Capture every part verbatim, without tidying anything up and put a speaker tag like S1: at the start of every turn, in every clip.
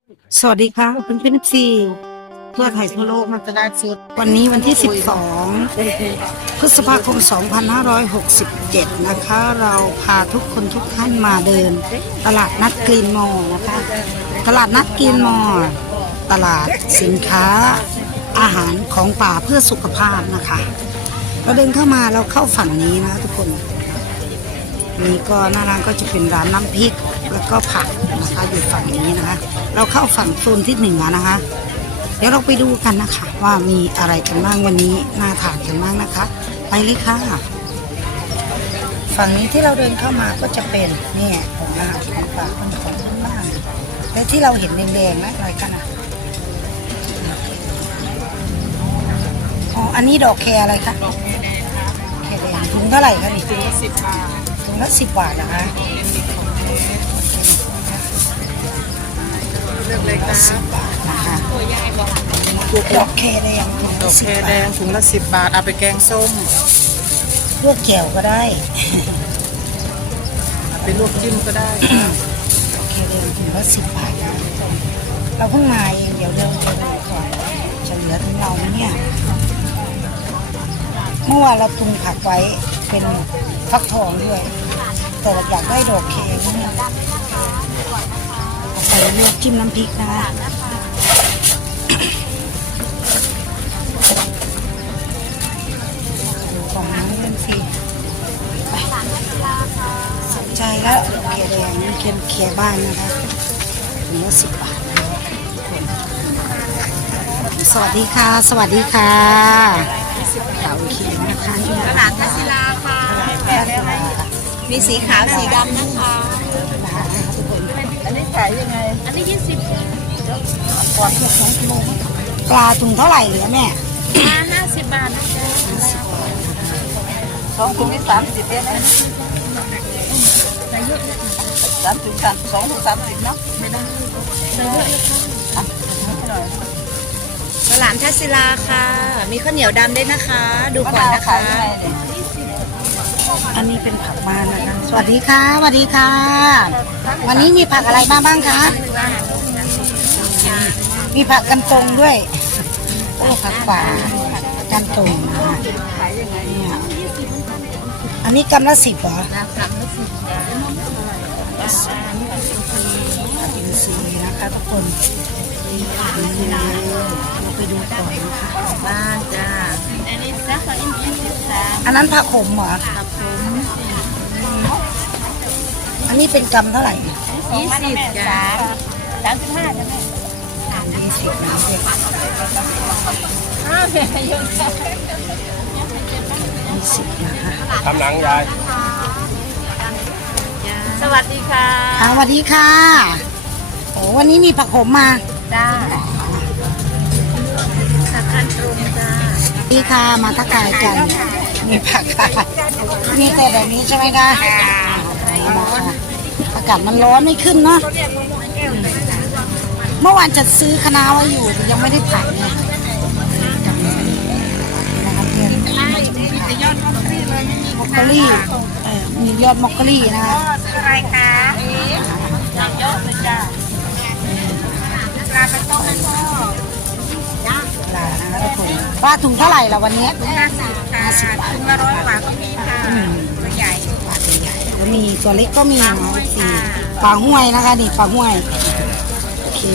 S1: สวัสดีค่ะเป็นพินซีเพื่อไทยทั่วโลกมันจะได้ซื้อวันนี้วันที่ สิบสอง พฤษภาคม สองพันห้าร้อยหกสิบเจ็ด นะคะ เราพาทุกคนทุกท่านมาเดิน ตลาดนัดกรีนมอลล์นะคะ ตลาดนัดกรีนมอลล์ตลาดสินค้าอาหารของป่าเพื่อสุขภาพนะคะ เราเดินเข้ามาเราเข้าฝั่งนี้นะทุกคนนี่ก็หน้าร้านก็จะเป็นร้านน้ำพริกแล้วก็ผักนะคะอยู่ฝั่งนี้นะคะเราเข้าฝั่งโซนที่หนึ่งนะคะ เดี๋ยวเราไปดูกันนะคะว่ามีอะไรกันบ้างวันนี้น่าทานกันบ้างนะคะ ไปเลยค่ะฝั่งนี้ที่เราเดินเข้ามาก็จะเป็นเนี่ยของอาหารของฝากของของพื้นบ้านและที่เราเห็นแดงๆนะอะไรกันอ่ะอ๋ออันนี้ดอกแคอะไรคะแคแดงถุงเท่าไหร่คะนี่ถุงละสิบบาทถุงละสิบบาทนะคะ
S2: เลือกเลยครับ
S1: สิบบาทนะคะดอกแคแดงถุง
S2: ด
S1: ละ
S2: อก
S1: สิ
S2: แค
S1: บบาท
S2: แดงถุงละสิบบาทเอาไปแกงส้ม
S1: ลวกแก้วก็ได้
S2: เอาไปลวกจิ้มก็ได้
S1: โอเคเดินถึงว่าสิบบาทนะเราเพิ่งมาเองเดี๋ยวเดินเดินก่อนจะเหลือถึงเราไหมเนี่ยเมื่อวานเราปรุงผักไว้เป็นฟักทองด้วยแต่เราอยากได้ดอกเคเนี่ยเอาไปลวกจิ้มน้ำพริกนะคะดูของน้ำเล่นสิสนใจแล้วเขียแดงนี่เขียนเขียบ้านนะคะถึงละสิบบาทสวัสดีค่ะสวัสดีค่ะเต่าเขียนนะคะ
S3: ตลาดทัศิลาค่ะมีสีขาวสีดำนะคะ
S2: อันนี้ขายยังไง
S3: อันนี้ยี่สิบ
S1: กว่าเกือบสองกิโลปลาถุงเท่าไหร่เหลือแม่
S3: มาห้าสิบบาทนะจ๊ะ
S2: สองถุงนี่สามสิบเองนะสามถุงกันสองถุงสามสิบเนาะไม่ได้อ่ะให้หน่อย
S3: ตลาดทัศิลาค่ะ มีข้าวเหนียวดำด้วยนะคะ ดูก่อนนะคะ
S1: อันนี้เป็นผักมานนะคะสวัสดีค่ะสวัสดีค่ะ วันนี้มีผักอะไรบ้างบ้างคะมีผักกันตรงด้วยโอ้ผักป่ากันตรงนะคะเนี่ยอันนี้กำละสิบเหรออินซีนะคะทุกคนนี่เราไปดูก่อนนะคะ
S3: บ้านจ้าอันนี้ซักกับอินทรีย์สาม
S1: อันนั้นผักขมเหรอ
S3: กับผม
S1: อันนี้เป็นกำเท่าไหร่
S3: ยี่สิบจ้าสามสิบห้าจ้ะแม่
S1: ยี่สิบนะ
S3: ห้าเพียงเยอะจ้ะ
S1: ยี่สิบนะคะ
S4: ทำหนังยาย
S3: สวัสดีค่ะ
S1: ค่ะสวัสดีค่ะโอ้วันนี้มีผักขมมา
S3: จ้าสักกันตรงจ้า
S1: สวัสดีค่ะมาทักทายกันมีผักค่ะมีแต่แบบนี้ใช่ไหมคะอากาศมันร้อนไม่ขึ้นเนาะเมื่อวานจะซื้อคะน้าไว้อยู่แต่ยังไม่ได้ผัดเนี่ยนะคะเพื่อนมอคคลี่เออมียอดมอคคลี่นะคะ
S3: อะไรคะเยอะเลยจ้าปลาเป็นต้มเป็นทอด
S1: ปลานะคะทุกคนปลาถุงเท่าไหร่ละวันนี้
S3: ห้าสิบค่ะถุงละร้อยกว่าก็มีค่ะตัวใหญ่
S1: ปลาใหญ่แล้วมีตัวเล็กก็มีนะสี่ปลาห้วยนะคะนี่ปลาห้วยโอเค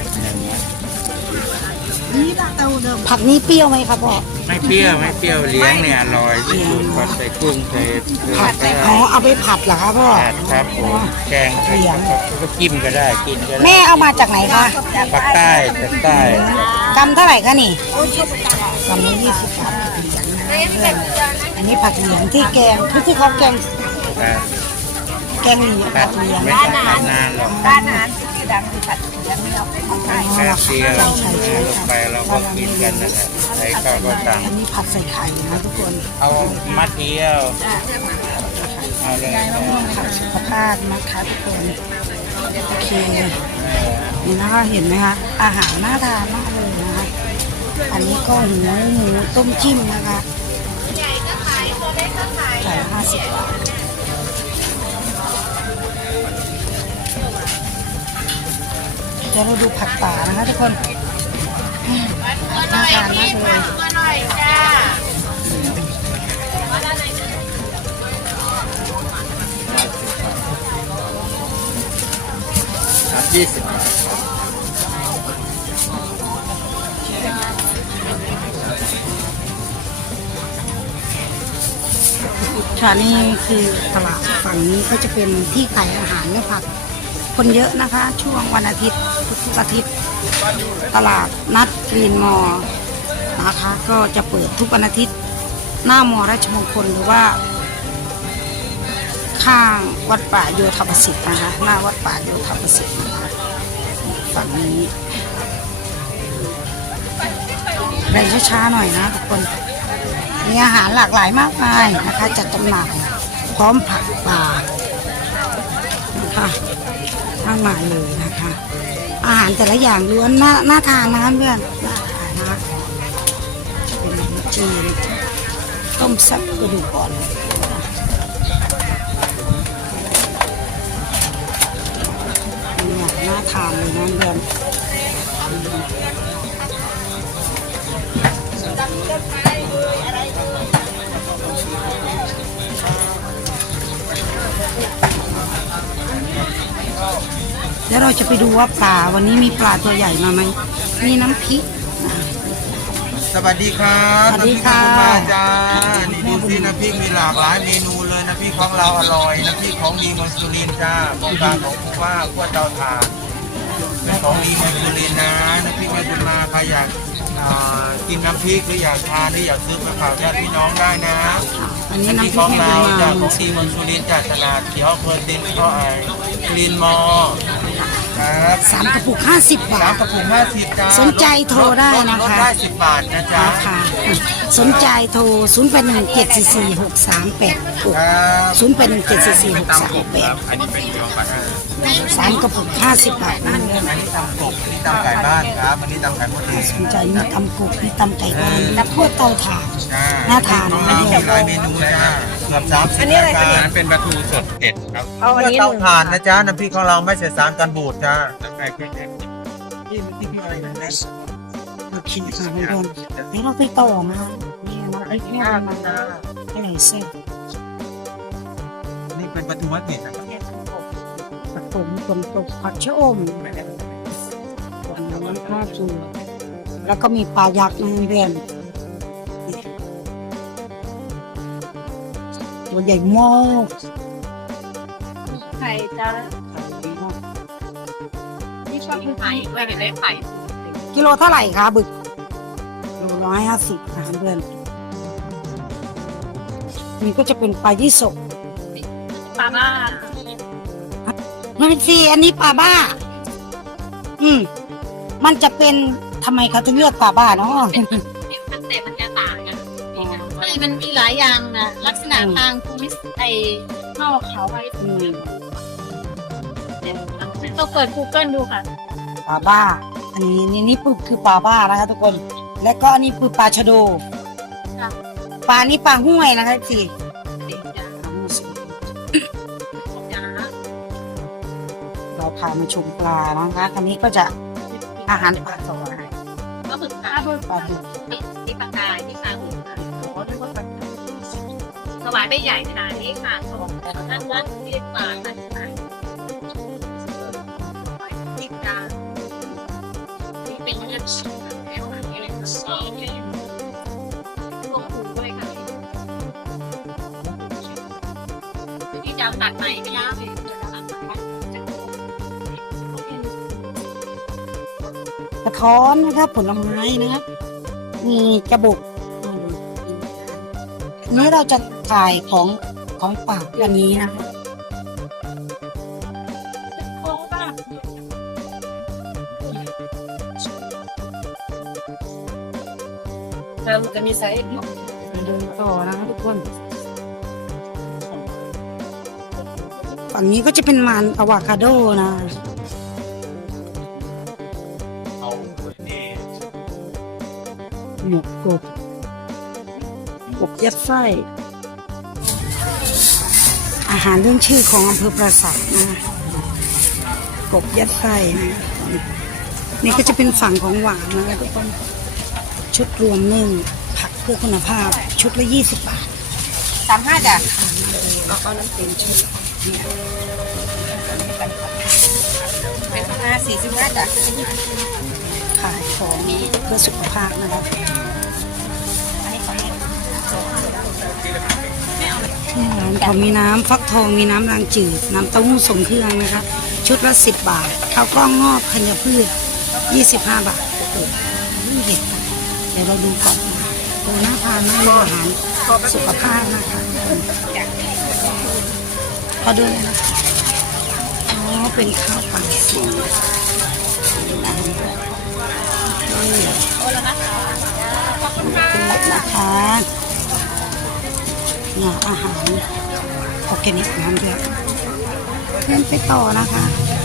S1: ผักนี้เปรี้ยวไหมครับพ่อ
S4: ไม่เปรี้ยวไม่เปรี้ยวเลี้ยงเนี่ยอร่อยที่สุดก็ใส่กุ้งใส่เกลือ
S1: ผัด
S4: ก็ได้
S1: อ๋อเอาไปผัดเหรอครับพ่อ
S4: ผัดครับผมแกงก็จิ้มก็ได้กินก็ได้
S1: แม่เอามาจากไหนคะ
S4: ภาคใต้ภาคใต้
S1: กำเท่าไหร่คะนี่กำนี้ยี่สิบบาทอันนี้ผัดเหลียงที่แกงคือที่เขาแกง
S4: ครับ
S1: แกงเหลียง
S4: ผั
S1: ผั
S4: ด
S1: ดเหลียง
S4: ไม่ต้องผัดนานหรอก
S3: ร้านอาหารที่ดังคือผัดเลี้ยงไม่เอาของไทย
S4: แป๊บเดียว
S1: ใช่ใช่ใช่
S4: ลงไปเราก็กินกันนั่นแหละใครก็ก็สั่ง
S1: อันนี้ผัดใส่ไข่นะทุกคน
S4: เอามัดเดียวเอาเลย
S1: ผัดสุขภาพนะคะทุกคนโอเคนี่นะคะเห็นไหมคะอาหารน่าทานมากเลยนะคะอันนี้ก็หมูหมูต้มจิ้มนะคะไข่ห้าสิบบาท โดี๋ยวเราดูผักป่านะคะทุกคนน่าทานมากเลย
S3: อร่อยจ้า
S4: สามยี่สิบ
S1: ค่ะนี่คือตลาดฝั่งนี้ก็จะเป็นที่ขายอาหารและผักคนเยอะนะคะ ช่วงวันอาทิตย์ทุกอาทิตย์ตลาดนัดกรีนมอลล์นะคะ ก็จะเปิดทุกวันอาทิตย์หน้ามอราชมงคลหรือว่า ข้างวัดป่าโยธประสิทธิ์นะคะหน้าวัดป่าโยธประสิทธิ์นะคะฝั่งนี้เดินช้าๆหน่อยนะทุกคนมีอาหารหลากหลายมากมายนะคะจัดจำหน่ายพร้อมผักป่านะคะมากมายเลยนะคะ อาหารแต่ละอย่างล้วนน่าน่าทานนะคะเพื่อนน่าทานนะคะเป็นขนมจีนต้มแซ่บกระดูกอ่อนน่าทานเลยนะเพื่อนเดี๋ยวเราจะไปดูว่าปลาวันนี้มีปลาตัวใหญ่มาไหมมีน้ำพริก
S4: สวัสดีครับ
S1: สวัสดีค่ะ
S4: น้ำพริกมาจ้านี่ดูสิน้ำพริกมีหลากหลายเมนูเลยน้ำพริกของเราอร่อยน้ำพริกของดีเมืองสุรินทร์จ้าโครงการของผู้ว่าขั้วเตาถ่านเป็นของดีเมืองสุรินทร์นะน้ำพริกแม่บุญมาใครอยากอ่ากินน้ำพริกหรืออยากทานหรืออยากซื้อมาฝากญาติพี่น้องได้นะ
S1: อันนี้
S4: น้ำพริก
S1: น้ำพ
S4: ข
S1: ริ
S4: อก ง
S1: แม่
S4: เรา
S1: บุญมา
S4: จากของดีเมืองสุรินทร์จากตลาดเขียวอำเภอเต็นก็ไอกรีนมอลล์ครับ
S1: สามกระปุกห้าสิบบา
S4: สาม
S1: ท
S4: กระปุกห้าสิบจ้า
S1: สนใจโทรได้นะคะ
S4: ลดได้สิบบาทนะจ๊ะ
S1: นะคะสนใจโทรศูนย์แปดหนึ่งเจ็ดสี่สี่หกสามแปดหก
S4: ครับ
S1: ศูนย์แปดหนึ่งเจ็ดสี่สี่หกสามแปด
S4: อันนี้เป็นเกี๊ยวปลา
S1: สามกระปุกห้าสิบบาทนะเพื่อน
S4: อันนี้ตำกบอันนี้ตำไก่บ้านครับอันนี้ตำไก่มดแดง
S1: สนใจมีตำกุกมีตำไก่บ้านมีพวกเตาถ่าน
S4: จ้า
S1: น่าทาน
S4: อั
S1: นะ
S4: นนี้มีหลายเมนูจ้าเกือบสามสิบรายการเป็นปลาทูสดเผ็ดครับ
S3: เอาอัน
S4: เพื่อ
S3: นี้
S4: เตาถ่านนะจ๊ะน้ำพริกของเราไม่ใส่สารกันบูดจ้า
S1: โอเคค่ะเพื่อนๆเดี๋ยวเราไปต่อนะคะนี่น้ำพริกแม่บุญมาให้หน่อยเส้น
S4: นี่เป็นปลาทูมัดเผ็ดนะครับ
S1: ผักผมฝนตกผักชะอมฝนน้ำข้าวจูแล้วก็มีปลายักษ์นะเพื่อนตัวใหญ่มาก
S3: ไข่จ้าที่ชอบกินไข่ด้วยเห็นได้ไข่
S1: กิโลเท่าไหร่คะบึกโลร้อยห้าสิบค่ะเพื่อนนี่ก็จะเป็นปลายี่สก
S3: ปลาบ้า
S1: มันเป็นสีอันนี้ปลาบ้า อืมมันจะเป็นทำไมเขาถึงเลือกปลาบ้าเนาะ
S3: มันแต่มันจะต่างกันใช่มันมีหลายอย่างนะลักษณะทางภูมิไอ้นอกเขาไว้
S1: อืม
S3: ต้องเปิด Google ดูค่ะ
S1: ปลาบ้า อันนี้นี่นี่ปุ๊บคือปลาบ้านะคะทุกคน แล้วก็อันนี้คือปลาชะโด
S3: ค่ะ
S1: ปลานี่ปลาห้วยนะคะสิเราพามาชมปลานะคะ อันนี้ก็จะอาหารปลาสวาย
S3: ก็ฝึกปลา
S1: ปลาดุก
S3: ที่ปากกายที่คางหูสวายไม่ใหญ่ขนาดนี้ค่ะนั่นนั่นเรียกปลาค่ะที่กลางที่เป็นเลือดสูงแล้วค่ะที่เป็นซอสพวกหูด้วยค่ะที่จำตัดใหม่ไม่ยากเลย
S1: กระท้อนนะครับผลไม้นะครับ มีกระบอกอันนี้เราจะถ่ายของของปากวันนี้นะคะ
S3: มันจะมีไซส์
S1: เดินต่อนะคะทุกคน ฝั่งนี้ก็จะเป็นมันอะโวคาโดนะหมกกบกบยัดไส้อาหารเรื่องชื่อของอำเภอปราสาทนะกบยัดไส้นะนี่ก็จะเป็นฝั่งของหวานนะคะทุกคนชุดรวมหนึ่งผักเพื่อคุณภาพชุดละยี่สิบบาท
S2: สามห้าจ้ะ
S1: แล้วก็น้ำเป็นชุดเนี่ย
S2: เป็นห้าสี่สิบห้าจ้ะ
S1: ขายของเพื่อสุขภาพนะคะที่ร้านเขามีน้ำฟักทองมีน้ำรางจืดน้ำเต้าหู้ทรงเครื่องนะคะชุดละสิบบาทข้าวกล้องงอกธัญพืชยี่สิบห้าบาทโอ้โหเห็ดเดี๋ยวเราดูก่อนนะดูน่าทานมากเลยอาหารสุขภาพนะคะขอดูเลยนะอ๋อเป็นข้าวปังสีเป็นนะคะเนี่ยอาหารออร์แกนิกน้ำเดือดเพื่อนไปต่อนะคะ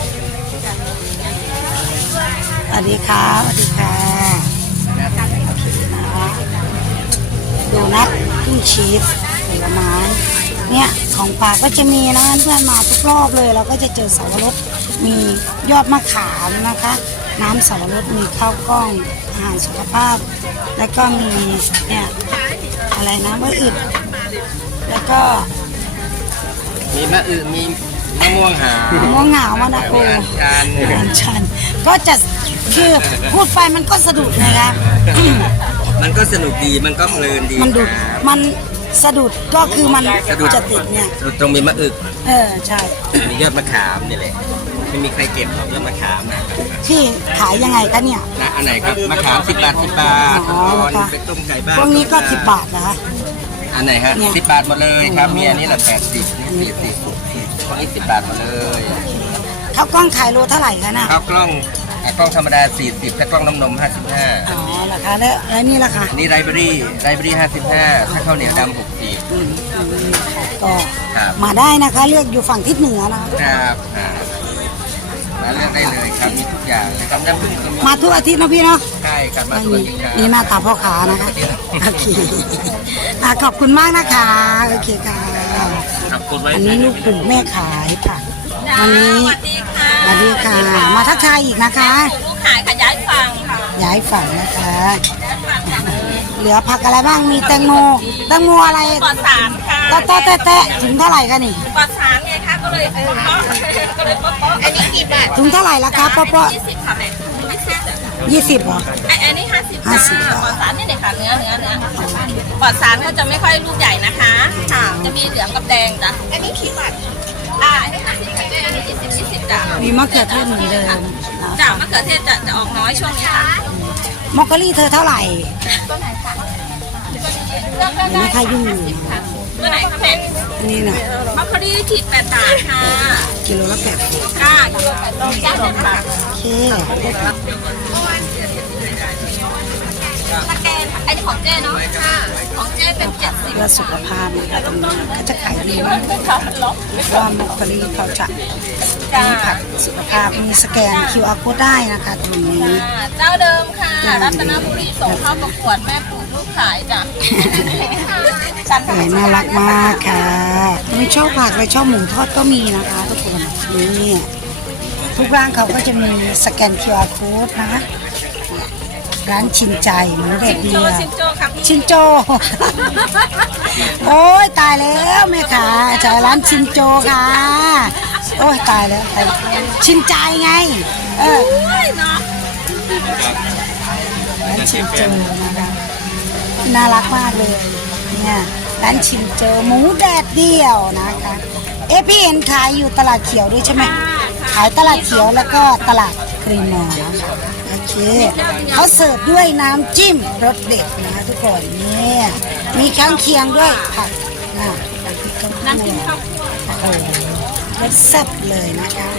S1: สวัสดีค่ะสวัสดีค่ะโอเคนะคะโดนัทกุ้งชีสผลไม้เนี่ยของปากก็จะมีนะเพื่อนมาทุกรอบเลยเราก็จะเจอสับปะรดมียอดมะขามนะคะ น้ำสับปะรดมีข้าวกล้องอาหารสุขภาพ แล้วก็มีเนี่ยอะไรนะมะอึดแล้วก็
S5: มีมะอึมีมะม่วงหาว
S1: มะม่วงหาวมะนาวโอ
S5: มีอัญชัน
S1: อัญชันก็จะคือพูดไปมันก็สะดุดนะคะ
S5: มันก็สนุกดีมันก็เพลินดี
S1: มันดุด
S5: ครับ
S1: มันสะดุดก็คือมัน
S5: สะดุด
S1: จะติดเนี่ย
S5: สะดุดตรงมีมะอึก
S1: เออใช่
S5: มียอดมะขามนี่แหละไม่มีใครเก็บหรอกยอดมะขามนะ
S1: ที่ขายยังไงคะเนี่ย
S5: นะอันไหนครับมะขามสิบบาทสิบบาท
S1: อ๋อ
S5: ตอน
S1: ค่ะ
S5: เป็นต้มไก่บ้าน
S1: พวกนี้ก็สิบบาทนะคะ
S5: อันไหนฮะ
S1: เนี่ย
S5: สิบบาทหมดเลยครับมีอันนี้แหละแปดสิบนี่สี่สิบพวกนี้สิบบาทหมดเลย
S1: ข้าวกล้องขายโลเท่าไหร่คะน่ะ
S5: ข้าวกล้องอ่ะกล้องธรรมดาสี่สิบถ้ากล้องน้ำนมห้าสิบห้า
S1: อ๋อราคาแล้วแล้วนี่ราคา
S5: อันนี้ไรเบอรี่ไรเบอรี่ห้าสิบห้าถ้าข้าวเหนียวดำหกสิบ
S1: อืมอืมก็
S5: ครับ
S1: มาได้นะคะเลือกอยู่ฝั่งทิศเหนือนะคะ
S5: ครับครับมาเลือกได้เลยครับมีทุกอย่างเลยครับน้ำผึ้งก็มี
S1: มาทุกอาทิตย์นะพี่เนาะ
S5: ใช่ครับมา
S1: ไม่
S5: ทุก
S1: มี
S5: อาทิตย์ครับ
S1: นี่หน้าตาพ่อค้านะคะโอเคอ่ะขอบคุณมากนะคะโอเคค่ะ
S5: ครับกดไว้
S1: อันนี้ลูกปู่แม่ขายค่ะวันนี้
S2: สวัสดีค่ะ
S1: สวัสดีค่ะ มาทักทายอีกนะคะ
S2: ลูกขายขยายฝั่งค่ะ
S1: ย้ายฝั่งนะคะ เหลือผักอะไรบ้างมีแตงโมแตงโมอะไร
S2: ปลอดสารค่ะ
S1: แตะแตะแตะแตะถุงเท่าไหร่คะนี่
S2: ปลอดสารไงคะก็เลยเออก็เลยป๊อปอันนี้กี่บาท
S1: ถุงเท่าไหร่ละคะป๊อป
S2: ยี่สิบค่ะแม่ยี่สิบจ้ะ
S1: ยี่สิบเหรอ
S2: ไอ้อันนี้ห้าสิบ
S1: ห้าสิบ
S2: จ้าปลอดสารนี่เลยค่ะเนื้อเนื้อเนื้อปลอดสารเขาจะไม่ค่อยลูกใหญ่นะคะค่ะจะมีเหลืองกับแดงจ้ะอันนี้กี่บาทอ่าอันนี้ห้าสิบค่ะอันนี้ยี่สิบยี่สิบจ้ะ
S1: มีมะเขือเทศเหมือนเดิมนะ
S2: จ้ามะเขือเทศจะจะออกน้อยช่วงนี้ค่ะ
S1: มอคกอรี่เธอเท่าไหร่
S2: ต้นไหนคะ
S1: เห็นไหมคะยุ่งอยู่
S2: ตัวไหนคะแม่
S1: อันนี้น่ะ
S2: มะเขือเทศขีดแปดบาทค่ะ
S1: กิโลละแปดสิบ
S2: ค่ะกิโลแปดต้องจ้าแปดบาท
S1: โอเค
S2: สแกนไอ้นี่ของเจ้เนาะค่ะของเจ้เป็นเจ็ดสิบ
S1: เพื่อสุขภาพนะคะตรงนี้ก็จะขายดีมาก
S2: ค่ะลบ
S1: เพราะว่ามอคกอรี่เขาจะมีผักสุขภาพมีสแกน คิว อาร์ โค้ดได้นะคะตรงนี้
S2: ค่ะเจ้าเดิมค่ะรัตนบุรีส่งเข้าประกวดแม่ปลูกลูกขายจ้ะ
S1: สวยน่ารักมากค่ะไม่ชอบผักเลยชอบหมูทอดก็มีนะคะทุกคนนี่ทุกร้านเขาก็จะมีสแกน คิว อาร์ โค้ดนะคะร้านชินใจหมูแดดเดี
S2: โจ
S1: ยว
S2: ชินโจครับ
S1: ชินโจ โอ้ยตายแล้วแม่ขาจากร้านชินโจค่ะโอ้ยตายแล้วตายชินใจไงเออ
S2: เนาะ
S1: ร้านชินโจนะคะน่ารักมากเลยเนี่ยร้านชินโจหมูแดดเดียวนะคะเอะพี่เห็นขายอยู่ตลาดเขียวด้วยใช่ไหมขายตลาดเขียวแล้วก็ตลาดกรีนมอลนะคะโอเคเขาเสิร์ฟด้วยน้ำจิ้มรสเด็ดนะทุกคนเนี่ยมีข้างเคียงด้วยผักนะน้ำจิ้มข้าวคั่วโอ้โหรสแซ่บเลยนะคะ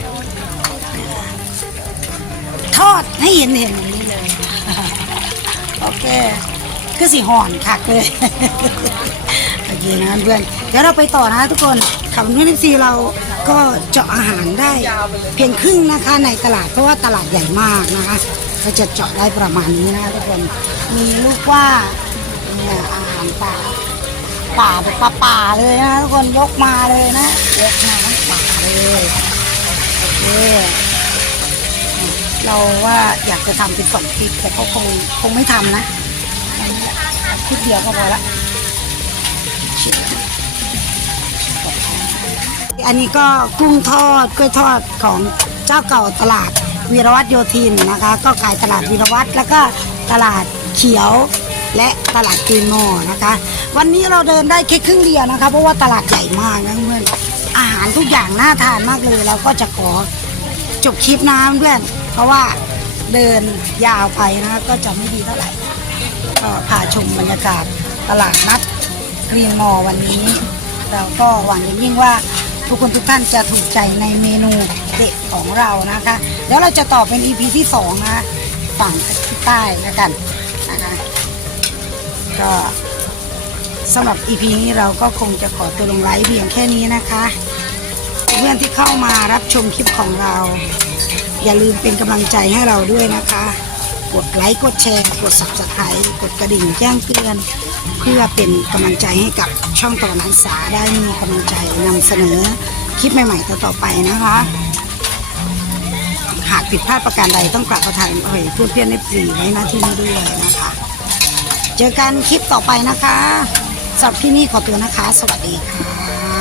S1: ทอดให้เห็นเห็นอย่างนี้เลย โอเคคือสีห่อนคักเลย โอเคนะเพื่อนเดี๋ยวเราไปต่อนะทุกคนขับเพื่อนที่ซีเราก็เจาะอาหารได้เพียงครึ่งนะคะในตลาดเพราะว่าตลาดใหญ่มากนะคะก็จะเจาะได้ประมาณนี้นะทุกคนมีลูกว่าเนี่ยอาหารป่าป่าแบบป่าๆเลยนะทุกคนยกมาเลยนะยกมาทั้งป่าเลยโอเคเราว่าอยากจะทำเป็นสองคลิปแต่ก็คงคงไม่ทำนะคลิปเดียวก็พอละอันนี้ก็กุ้งทอดกล้วยทอดของเจ้าเก่าตลาดวีรวัฒน์โยธินนะคะ ก็ขายตลาดวีรวัฒน์แล้วก็ตลาดเขียวและตลาดกรีนมอลล์นะคะ วันนี้เราเดินได้แค่ครึ่งเดียวนะคะเพราะว่าตลาดใหญ่มากนะเพื่อนอาหารทุกอย่างน่าทานมากเลยเราก็จะขอจบคลิปน้ำเพื่อนเพราะว่าเดินยาวไปนะก็จะไม่ดีเท่าไหร่ก็พาชมบรรยากาศตลาดนัดกรีนมอลล์วันนี้เราก็หวังอย่างยิ่งว่าทุกคนทุกท่านจะถูกใจในเมนูเด็ดของเรานะคะเดี๋ยวเราจะต่อเป็น อี พี ที่สองนะฝั่งที่ใต้แล้วกันนะคะก็สำหรับ อี พี นี้เราก็คงจะขอตัวลงไลฟ์เพียงแค่นี้นะคะเพื่อนที่เข้ามารับชมคลิปของเรา อย่าลืมเป็นกำลังใจให้เราด้วยนะคะกดไลค์กดแชร์กด ซับสไครบ์ กดกระดิ่งแจ้งเตือนเพื่อเป็นกำลังใจให้กับช่องตะวันหันษาได้มีกำลังใจนำเสนอคลิปใหม่ๆต่อๆไปนะคะหากผิดพลาดประการใดต้องกราบประทานอภัยเพื่อนเพื่อนในปรีไว้หน้าที่นี้ด้วยนะคะเจอกันคลิปต่อไปนะคะสำหรับที่นี่ขอตัวนะคะสวัสดีค่ะ